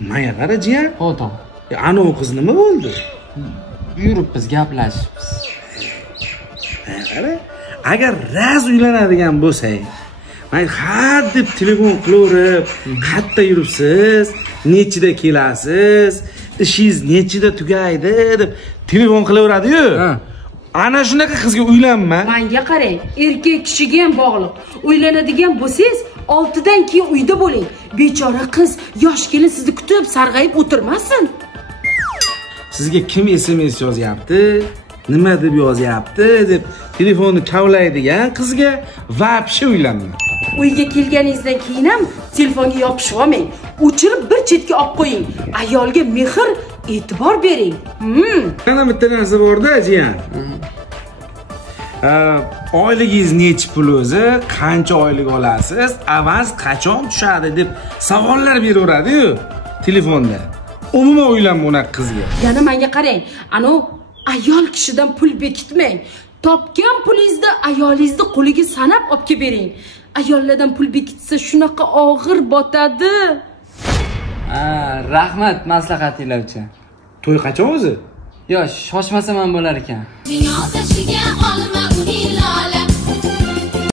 Menga qara jiyan. Xo'p. Anavi qiz nima bo'ldi? Yuribmiz, gaplashibmiz. Qara, agar raz uylanadigan bo'lsang, men har deb telefon qilaverib, qayerda yuribsiz, nechida kelasiz, ishingiz nechida tugaydi deb telefon qilaveradi-yu. Ana shunaqa qizga uylanma. Menga qarang, erkak kishiga ham bog'liq. Uylanadigan bo'lsangiz, 6 dan keyin uyda bo'ling. Bechora qiz, yosh kelin sizni kutib, sarg'ayib o'tirmasin. Sizga kim SMS yozyapti, nima deb yozyapti deb telefonni kavlaydigan qizga vobshe uylanma. Uyga kelganingizdan keyin ham telefonga yopishib olmang. O'chirib bir chetga olib qo'ying. Ayolga mehr, e'tibor bering. Mana bitta narsa bor-da, jiyan. Oyligingiz necha pul o'zi, qancha oylik olasiz, avans qachon tushadi deb savollar beraveradi-yu telefonda. Umuman uylanma unaqa qizga. Yana menga qarang, ayol kishidan pul bekitmang. Topgan pulingizni ayolingizni qo'liga sanab olib kelib bering. Ayollardan pul bekitsa shunaqa og'ir botadi. Rahmat maslahatinglar uchun. To'y qachon o'zi? Yo, shoshmasam ham bo'lar ekan. Dunyo tashiga olma uning lola